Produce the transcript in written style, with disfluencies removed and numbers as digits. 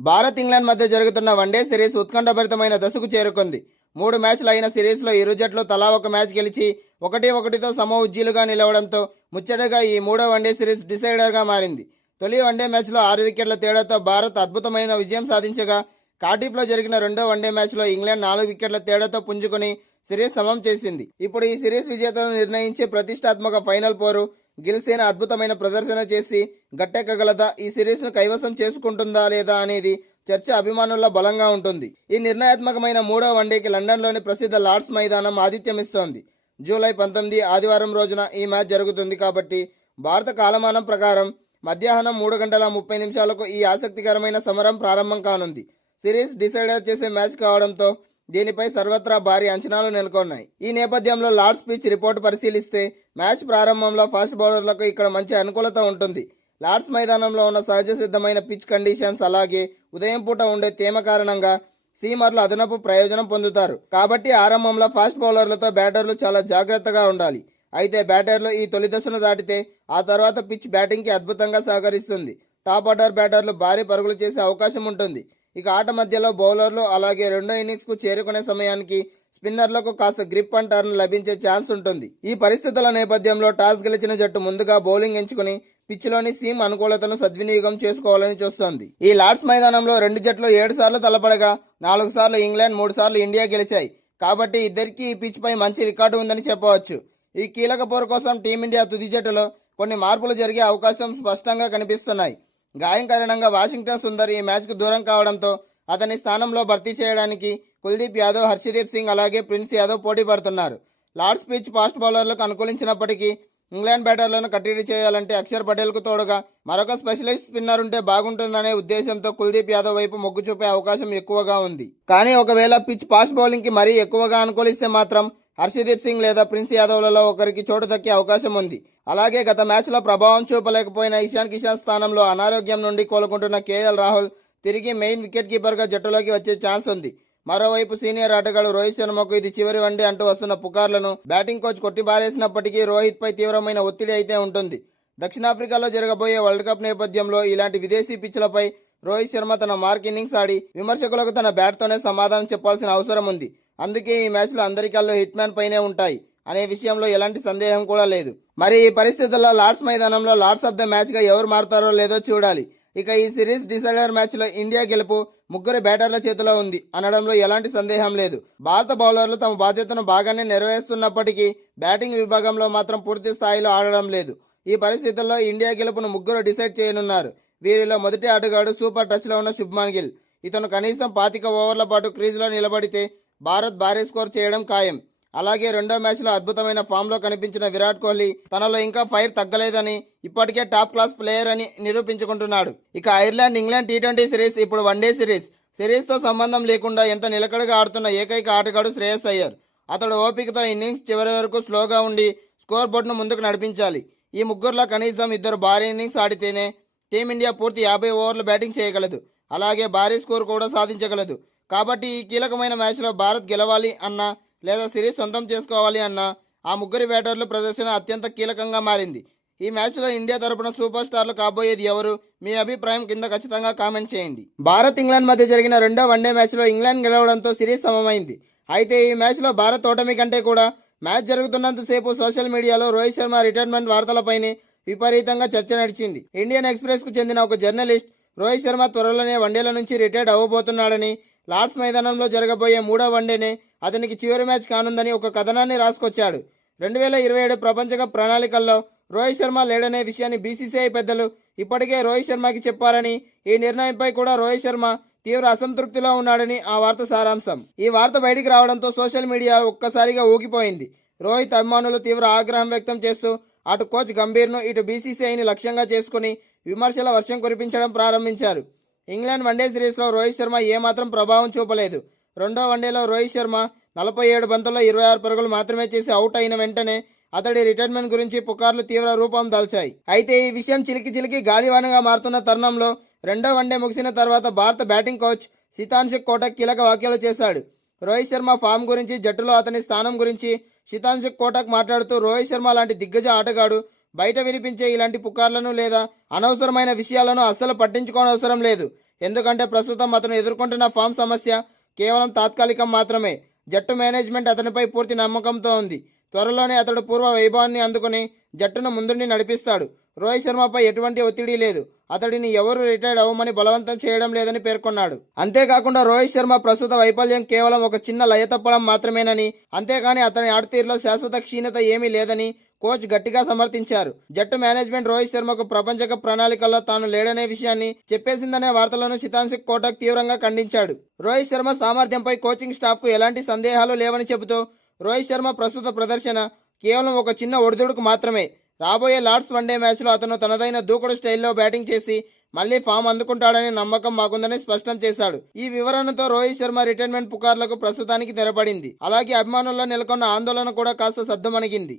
Bharat England మధ్య జరుగుతున్న one day series ఉత్కంఠభరితమైన దశకు చేరుకుంది. 3 మ్యాచ్లు అయిన సిరీస్లో ఇరు జట్లు తలా ఒక మ్యాచ్ గెలిచి 1-1తో సమ ఉజ్జీలుగా నిలవడంతో ముచ్చటగా ఈ మూడో వన్డే సిరీస్ డిసైడర్గా మారింది. తొలి వన్డే మ్యాచ్లో 6 వికెట్ల తేడాతో భారత్ అద్భుతమైన విజయం సాధించగా, కార్డిఫ్లో జరిగిన రెండో వన్డే మ్యాచ్లో ఇంగ్లాండ్ 4 వికెట్ల తేడాతో పుంజుకుని సిరీస్ సమం చేసింది. ఇప్పుడు ఈ సిరీస్ విజేతను నిర్ణయించే ప్రతిష్టాత్మక ఫైనల్ పోరు గిల్సేన అద్భుతమైన ప్రదర్శన చేసి గట్టెక్కగలదా, ఈ సిరీస్ను కైవసం చేసుకుంటుందా లేదా అనేది చర్చ అభిమానుల్లో బలంగా ఉంటుంది. ఈ నిర్ణయాత్మకమైన మూడో వన్డేకి లండన్లోని ప్రసిద్ధ లార్డ్స్ మైదానం ఆతిథ్యమిస్తోంది. జూలై 19 ఆదివారం రోజున ఈ మ్యాచ్ జరుగుతుంది కాబట్టి భారత కాలమానం ప్రకారం మధ్యాహ్నం 3:30 ఈ ఆసక్తికరమైన సమరం ప్రారంభం కానుంది. సిరీస్ డిసైడర్ చేసే మ్యాచ్ కావడంతో దీనిపై సర్వత్రా భారీ అంచనాలు నెలకొన్నాయి. ఈ నేపథ్యంలో లార్డ్స్ పిచ్ రిపోర్టు పరిశీలిస్తే మ్యాచ్ ప్రారంభంలో ఫాస్ట్ బౌలర్లకు ఇక్కడ మంచి అనుకూలత ఉంటుంది. లార్డ్స్ మైదానంలో ఉన్న సహజ సిద్ధమైన పిచ్ కండిషన్స్ అలాగే ఉదయం పూట ఉండే తేమ కారణంగా సీమర్లు అదనపు ప్రయోజనం పొందుతారు. కాబట్టి ఆరంభంలో ఫాస్ట్ బౌలర్లతో బ్యాటర్లు చాలా జాగ్రత్తగా ఉండాలి. అయితే బ్యాటర్లు ఈ తొలి దశను దాటితే ఆ తర్వాత పిచ్ బ్యాటింగ్కి అద్భుతంగా సహకరిస్తుంది. టాప్ ఆర్డర్ బ్యాటర్లు భారీ పరుగులు చేసే అవకాశం ఉంటుంది. ఇక ఆట మధ్యలో బౌలర్లు అలాగే రెండో ఇన్నింగ్స్కు చేరుకునే సమయానికి స్పిన్నర్లకు కాస్త గ్రిప్ అండ్ టర్న్ లభించే ఛాన్స్ ఉంటుంది. ఈ పరిస్థితుల నేపథ్యంలో టాస్ గెలిచిన జట్టు ముందుగా బౌలింగ్ ఎంచుకుని పిచ్లోని సీమ్ అనుకూలతను సద్వినియోగం చేసుకోవాలని చూస్తోంది. ఈ లార్డ్స్ మైదానంలో రెండు జట్లు 7 సార్లు తలపడగా 4 సార్లు ఇంగ్లాండ్ 3 సార్లు ఇండియా గెలిచాయి. కాబట్టి ఇద్దరికీ ఈ పిచ్ పై మంచి రికార్డు ఉందని చెప్పవచ్చు. ఈ కీలక పోరు కోసం టీమిండియా తుది జట్టులో కొన్ని మార్పులు జరిగే అవకాశం స్పష్టంగా కనిపిస్తున్నాయి. గాయం కారణంగా వాషింగ్టన్ సుందర్ ఈ మ్యాచ్కు దూరం కావడంతో అతని స్థానంలో భర్తీ చేయడానికి కుల్దీప్ యాదవ్, హర్షదీప్ సింగ్ అలాగే ప్రిన్స్ యాదవ్ పోటీ పడుతున్నారు. లార్డ్స్ పిచ్ ఫాస్ట్ బౌలర్లకు అనుకూలించినప్పటికీ ఇంగ్లాండ్ బ్యాటర్లను కట్టడి చేయాలంటే అక్షర్ పటేల్కు తోడుగా మరొక స్పెషలిస్ట్ స్పిన్నర్ ఉంటే బాగుంటుందనే ఉద్దేశంతో కుల్దీప్ యాదవ్ వైపు మొగ్గు చూపే అవకాశం ఎక్కువగా ఉంది. కానీ ఒకవేళ పిచ్ ఫాస్ట్ బౌలింగ్కి మరీ ఎక్కువగా అనుకూలిస్తే మాత్రం హర్షదీప్ సింగ్ లేదా ప్రిన్స్ యాదవ్లలో ఒకరికి చోటు దక్కే అవకాశం ఉంది. అలాగే గత మ్యాచ్లో ప్రభావం చూపలేకపోయిన ఇషాన్ కిషన్ స్థానంలో అనారోగ్యం నుండి కోలుకుంటున్న కేఎల్ రాహుల్ తిరిగి మెయిన్ వికెట్ కీపర్గా జట్టులోకి వచ్చే ఛాన్స్ ఉంది. మరోవైపు సీనియర్ ఆటగాడు రోహిత్ శర్మకు ఇది చివరి వన్డే అంటూ వస్తున్న పుకార్లను బ్యాటింగ్ కోచ్ కొట్టిపారేసినప్పటికీ రోహిత్ పై తీవ్రమైన ఒత్తిడి అయితే ఉంటుంది. దక్షిణాఫ్రికాలో జరగబోయే వరల్డ్ కప్ నేపథ్యంలో ఇలాంటి విదేశీ పిచ్లపై రోహిత్ శర్మ తన మార్క్ ఇన్నింగ్స్ ఆడి విమర్శకులకు తన బ్యాట్తోనే సమాధానం చెప్పాల్సిన అవసరం ఉంది. అందుకే ఈ మ్యాచ్లో అందరి కళ్ళు హిట్ మ్యాన్ పైనే ఉంటాయి అనే విషయంలో ఎలాంటి సందేహం కూడా లేదు. మరి ఈ పరిస్థితుల్లో లార్డ్స్ మైదానంలో లార్డ్స్ ఆఫ్ ద మ్యాచ్గా ఎవరు మారుతారో లేదో చూడాలి. ఇక ఈ సిరీస్ డిసైడర్ మ్యాచ్లో ఇండియా గెలుపు 3 బ్యాటర్ల చేతిలో ఉంది అనడంలో ఎలాంటి సందేహం లేదు. భారత బౌలర్లు తమ బాధ్యతను బాగానే నెరవేరుస్తున్నప్పటికీ బ్యాటింగ్ విభాగంలో మాత్రం పూర్తి స్థాయిలో ఆడడం లేదు. ఈ పరిస్థితుల్లో ఇండియా గెలుపును 3 డిసైడ్ చేయనున్నారు. వీరిలో మొదటి ఆటగాడు సూపర్ టచ్లో ఉన్న శుభ్మన్ గిల్. ఇతను కనీసం 25 ఓవర్ల పాటు క్రీజ్లో నిలబడితే భారత్ భారీ స్కోర్ చేయడం ఖాయం. అలాగే రెండో మ్యాచ్లో అద్భుతమైన ఫామ్లో కనిపించిన విరాట్ కోహ్లీ తనలో ఇంకా ఫైర్ తగ్గలేదని, ఇప్పటికే టాప్ క్లాస్ ప్లేయర్ అని నిరూపించుకుంటున్నాడు. ఇక ఐర్లాండ్ ఇంగ్లాండ్ టీ20 సిరీస్ ఇప్పుడు వన్డే సిరీస్తో సంబంధం లేకుండా ఎంత నిలకడగా ఆడుతున్న ఏకైక ఆటగాడు శ్రేయస్ అయ్యర్. అతడు ఓపికతో ఇన్నింగ్స్ చివరి వరకు స్లోగా ఉండి స్కోర్ బోర్డును ముందుకు నడిపించాలి. ఈ ముగ్గురులో కనీసం 2 భారీ ఇన్నింగ్స్ ఆడితేనే టీమిండియా పూర్తి 50 ఓవర్లు బ్యాటింగ్ చేయగలదు. అలాగే భారీ స్కోర్ కూడా సాధించగలదు. కాబట్టి ఈ కీలకమైన మ్యాచ్లో భారత్ గెలవాలి అన్నా లేదా సిరీస్ సొంతం చేసుకోవాలి అన్నా ఆ ముగ్గురి బ్యాటర్లు ప్రదర్శన అత్యంత కీలకంగా మారింది. ఈ మ్యాచ్లో ఇండియా తరపున సూపర్ స్టార్లు కాబోయేది ఎవరు? మీ అభిప్రాయం కింద ఖచ్చితంగా కామెంట్ చేయండి. భారత్ ఇంగ్లాండ్ మధ్య జరిగిన రెండో వన్డే మ్యాచ్లో ఇంగ్లాండ్ గెలవడంతో సిరీస్ సమమైంది. అయితే ఈ మ్యాచ్లో భారత్ ఓటమి కంటే కూడా మ్యాచ్ జరుగుతున్నంతసేపు సోషల్ మీడియాలో రోహిత్ శర్మ రిటైర్మెంట్ వార్తలపైనే విపరీతంగా చర్చ నడిచింది. ఇండియన్ ఎక్స్ప్రెస్కు చెందిన ఒక జర్నలిస్ట్ రోహిత్ శర్మ త్వరలోనే వన్డేల నుంచి రిటైర్డ్ అవ్వబోతున్నాడని, లార్డ్స్ మైదానంలో జరగబోయే మూడో వన్డేనే అతనికి చివరి మ్యాచ్ కానుందని ఒక కథనాన్ని రాసుకొచ్చాడు. 2027 ప్రపంచ కప్ ప్రణాళికల్లో రోహిత్ శర్మ లేడనే విషయాన్ని బీసీసీఐ పెద్దలు ఇప్పటికే రోహిత్ శర్మకి చెప్పారని, ఈ నిర్ణయంపై కూడా రోహిత్ శర్మ తీవ్ర అసంతృప్తిలో ఉన్నాడని ఆ వార్త సారాంశం. ఈ వార్త బయటికి రావడంతో సోషల్ మీడియా ఒక్కసారిగా ఊగిపోయింది. రోహిత్ అభిమానులు తీవ్ర ఆగ్రహం వ్యక్తం చేస్తూ అటు కోచ్ గంభీర్ను ఇటు బీసీసీఐని లక్ష్యంగా చేసుకుని విమర్శల వర్షం కురిపించడం ప్రారంభించారు. ఇంగ్లాండ్ వన్డే సిరీస్లో రోహిత్ శర్మ ఏమాత్రం ప్రభావం చూపలేదు. రెండో వన్డేలో రోహిత్ శర్మ 47 బంతుల్లో 26 పరుగులు మాత్రమే చేసి అవుట్ అయిన వెంటనే అతడి రిటైర్మెంట్ గురించి పుకార్లు తీవ్ర రూపం దాల్చాయి. అయితే ఈ విషయం చిలికి గాలివానగా మారుతున్న తరుణంలో రెండో వన్డే ముగిసిన తర్వాత భారత బ్యాటింగ్ కోచ్ శితాంశుక్ కోటక్ కీలక వ్యాఖ్యలు చేశాడు. రోహిత్ శర్మ ఫామ్ గురించి, జట్టులో అతని స్థానం గురించి శితాంశుక్ కోటక్ మాట్లాడుతూ రోహిత్ శర్మ లాంటి దిగ్గజ ఆటగాడు బయట వినిపించే ఇలాంటి పుకార్లను లేదా అనవసరమైన విషయాలను అస్సలు పట్టించుకోనవసరం లేదు. ఎందుకంటే ప్రస్తుతం అతను ఎదుర్కొంటున్న ఫామ్ సమస్య కేవలం తాత్కాలికం మాత్రమే. జట్టు మేనేజ్మెంట్ అతనిపై పూర్తి నమ్మకంతో ఉంది. త్వరలోనే అతడు పూర్వ వైభవాన్ని అందుకుని జట్టును ముందుండి నడిపిస్తాడు. రోహిత్ శర్మపై ఎటువంటి ఒత్తిడి లేదు. అతడిని ఎవరూ రిటైర్డ్ అవ్వమని బలవంతం చేయడం లేదని పేర్కొన్నాడు. అంతేకాకుండా రోహిత్ శర్మ ప్రస్తుత వైఫల్యం కేవలం ఒక చిన్న లయ తప్పడం మాత్రమేనని, అంతేకాని అతని ఆటతీరులో శాశ్వత క్షీణత ఏమీ లేదని కోచ్ గట్టిగా సమర్థించారు. జట్టు మేనేజ్మెంట్ రోహిత్ శర్మకు ప్రపంచ కప్ ప్రణాళికల్లో తాను లేడనే విషయాన్ని చెప్పేసిందనే వార్తలను సితాంశిక్ కోటక్ తీవ్రంగా ఖండించాడు. రోహిత్ శర్మ సామర్థ్యంపై కోచింగ్ స్టాఫ్కు ఎలాంటి సందేహాలు లేవని చెబుతూ రోహిత్ శర్మ ప్రస్తుత ప్రదర్శన కేవలం ఒక చిన్న ఒడిదుడుకు మాత్రమే. రాబోయే లార్డ్స్ వన్డే మ్యాచ్లో అతను తనదైన దూకుడు స్టైల్లో బ్యాటింగ్ చేసి మళ్లీ ఫామ్ అందుకుంటాడనే నమ్మకం మాకుందని స్పష్టం చేశాడు. ఈ వివరణతో రోహిత్ శర్మ రిటైర్మెంట్ పుకార్లకు ప్రస్తుతానికి తెరపడింది. అలాగే అభిమానుల్లో నెలకొన్న ఆందోళన కూడా కాస్త సద్దుమణిగింది.